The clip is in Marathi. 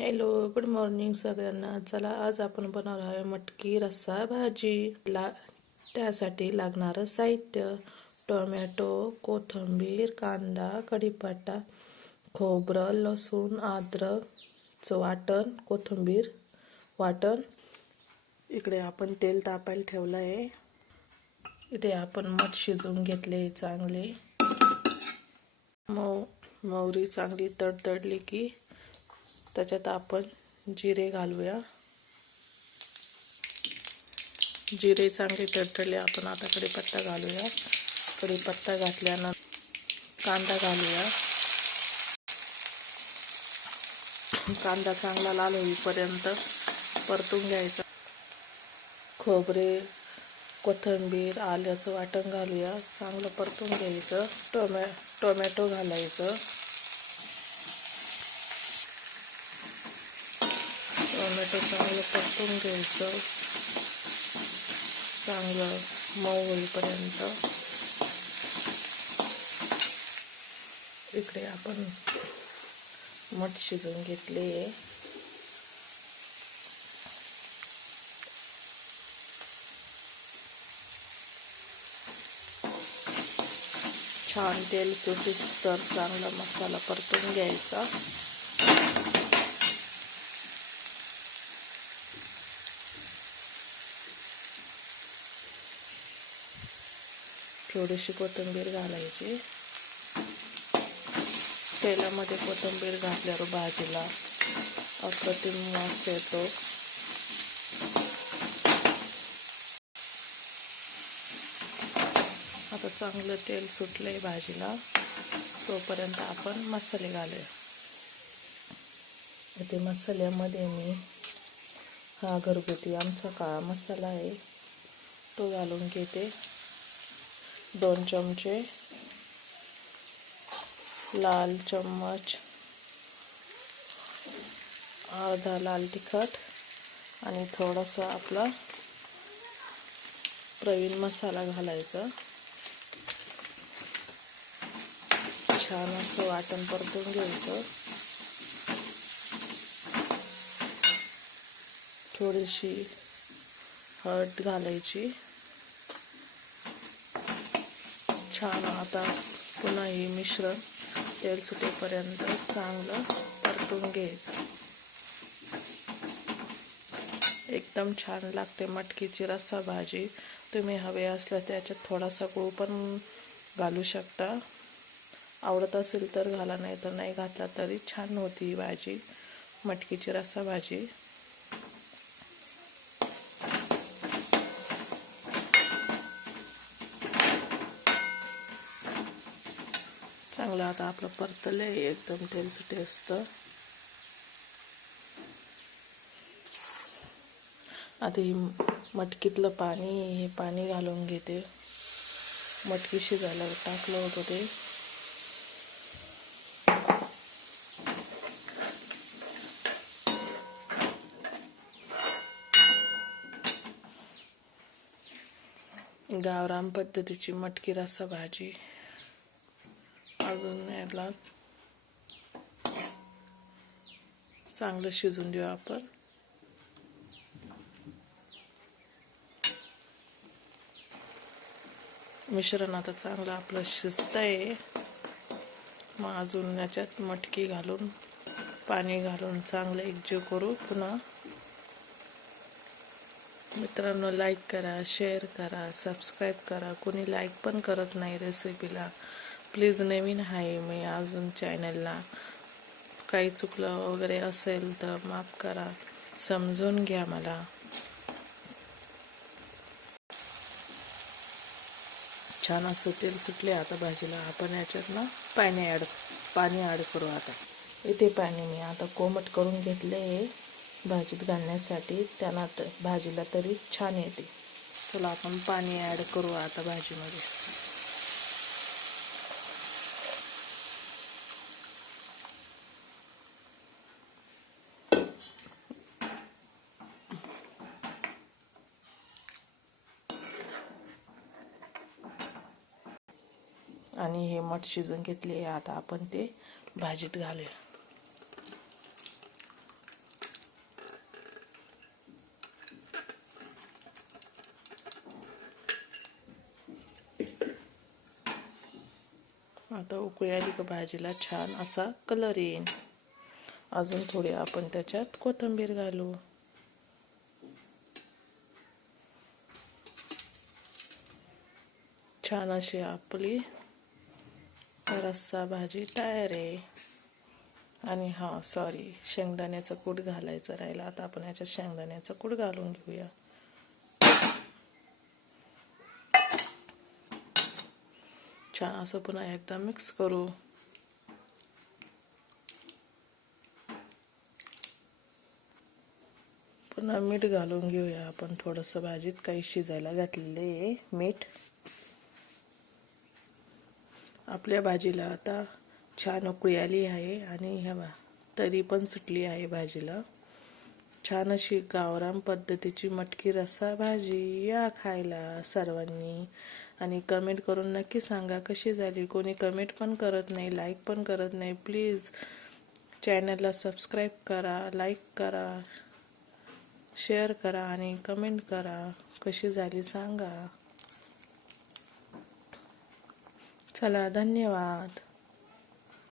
हॅलो गुड मॉर्निंग सगळ्यांना. चला आज आपण बनवणार आहे मटकी रस्सा भाजी. ला त्यासाठी लागणारं साहित्य. टोमॅटो कोथिंबीर कांदा कढीपत्ता खोबरं लसूण अद्रकचं वाटण कोथिंबीर वाटण. इकडे आपण तेल तापायला ठेवलं आहे इथे आपण मठ शिजवून घेतले चांगले. मऊ मोहरी चांगली तडतडली की त्याच्यात आपण जिरे घालूया. जिरे चांगले तडतडले आपण आता कढीपत्ता घालूया. कढीपत्ता घातल्यानंतर कांदा घालूया. कांदा चांगला लाल होईपर्यंत परतून घ्यायचा. खोबरे कोथिंबीर आल्याचं वाटण घालूया. चांगलं परतून घ्यायचं. टोमॅ टोमॅटो घालायचं. टोमॅटो चांगलं परतून घ्यायचं. चांगलं मऊ होईपर्यंत. इकडे आपण मठ शिजवून घेतले छान तेल सुटीस तर चांगला मसाला परतून घ्यायचा. थोडीशी कोथिंबीर घालायची. तेलामध्ये कोथिंबीर घातल्यावर भाजीला अप्रतिम वास येतो. आता चांगलं तेल सुटलंय भाजीला. तोपर्यंत आपण मसाले घालूया. ते मसाल्यामध्ये मी हा घरगुती आमचा काळा मसाला आहे. तो घालून घेते. दोन चमचे. लाल चम्मच. अर्धा लाल तिखट. आणि थोडासा आपला प्रवीण मसाला घालायचा. छान असं वाटण परतून घ्यायचं. थोडीशी हळद घालायची. छान आता पुन्हा हे मिश्रण तेल सुटेपर्यंत चांगलं परतून घ्यायचं. एकदम छान लागते मटकीची रस्सा भाजी. तुम्ही हवे असल्या त्याच्यात थोडासा गुळ पण घालू शकता. आवडत असेल तर घाला नाही तर नाही घातला तरी छान होती ही भाजी मटकीची रस्सा भाजी चांगलं आता आपलं परतलं आहे एकदम तेल असतं. आधी मटकीतलं पाणी हे पाणी घालून घेते. मटकी शिजायला टाकलं होतं ते. गावराम पद्धतीची मटकी रस्सा भाजी. अजून याला चांगलं शिजून देऊ आपण. मिश्रण आता चांगलं आपलं शिजत आहे मग अजून याच्यात मटकी घालून पाणी घालून चांगलं एकजीव करू पुन्हा. मित्रांनो लाईक करा शेअर करा सबस्क्राईब करा. कोणी लाईक पण करत नाही रेसिपीला प्लीज नवीन आहे मी अजून चॅनलला काही चुकलं वगैरे असेल तर माफ करा समजून घ्या मला. छान असं तेल सुटले आता भाजीला. आपण याच्यात ना पाणी ॲड पाणी ॲड करू आता. इथे पाणी मी आता कोमट करून घेतले भाजीत घालण्यासाठी. त्यांना भाजीला तरी छान येते. चला आपण पाणी ॲड करू आता भाजीमध्ये. आणि हे मठ शिजून घेतले आता आपण ते भाजीत घालूया. आता उकळी आली का भाजीला छान असा कलर येईल अजून थोडी आपण त्याच्यात कोथिंबीर घालू. छान अशी आपली रस्सा भाजी तयार आहे आणि हा सॉरी शेंगदाण्याचं कूट घालायचं राहिलं. आता आपण याच्यात शेंगदाण्याचं कूट घालून घेऊया. छान असं पुन्हा एकदा मिक्स करू. पुन्हा मीठ घालून घेऊया आपण. थोडंसं भाजीत काही शिजायला घातलेले आहे मीठ. आपल्या भाजीला आता छान उकळी आली आहे आणि ह्या तरी पण सुटली आहे भाजीला. छान अशी गावरान पद्धतीची मटकी रस्सा भाजी या खायला सर्वांनी. आणि कमेंट करून नक्की सांगा कशी झाली. कोणी कमेंट पण करत नाही लाईक पण करत नाही. प्लीज चॅनलला सबस्क्राईब करा लाईक करा शेअर करा आणि कमेंट करा. कशी झाली सांगा. चला धन्यवाद.